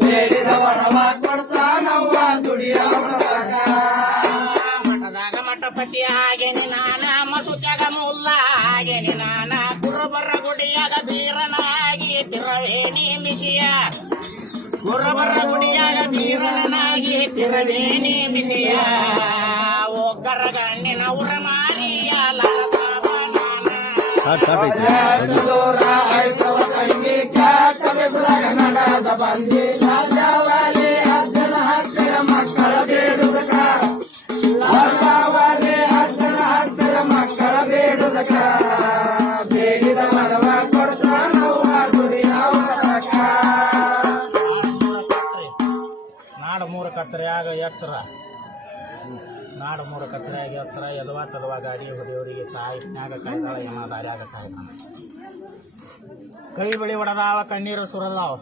ಬೇಡಿದ ವರವ ಕೊಡ್ತಾನವ್ವ ದುಡಿಯವ ಮಠದಾಗ ಮಠಪತಿ ಆಗೇನಿ ನಾನ ಮಸುತ್ಯಾಗ ಮುಲ್ಲ ಆಗೇನಿ ನಾನ ಕುರುಬರ ಗುಡಿಯಾಗ ಬೀರನಾಗಿ ತಿರವೇಣಿ ಮಿಷಿಯ ಕುರುಬರ ಗುಡಿಯಾಗ ಬೀರನಾಗಿ ತಿರವೇಣಿ ಮಿಷಿಯ ಒಗ್ಗರ ಗಣ್ಣಿನ ಉರ ಮಾರಿಯ ದೂರ ಐತವ ತಂಗಿ ಖ್ಯಾತ ಬೆಸರಾಗ ನಡದ ಬಂದಿ ಲಾಜಾವಾಲಿ ಅಜ್ಜನ ಹತ್ತಿರ ಮಕ್ಕಳ ಬೇಡುದಕ ಲಾಜಾವಾಲಿ ಅಜ್ಜನ ಹತ್ತಿರ ಮಕ್ಕಳ ಬೇಡುದಕ ಬೇಡಿದ ಮರವ ಕೊಡ್ತಾನವ್ವ ದುಡಿಯವ ನಾಡ ಮೂರ ಕತ್ತರೆಯಾಗ ಎಚ್ಚರ ನಾಡ ಮೂರ ಕತ್ತರೆಯಾಗ ಎಚ್ಚರ ಎದವಾ ತದವಾ ಗಾಡಿ ಹೊಡೆಯವರಿಗೆ ತಾಯಿ ನ್ಯಾಗ ಕಾಯ್ದಾಳ ಏನ ದಾರ್ಯಾಗ ಕಾಯ್ದಾನ ಕೈ ಬಳಿ ಹೊಡೆದಾವ ಕಣ್ಣೀರು ಸುರದಾವ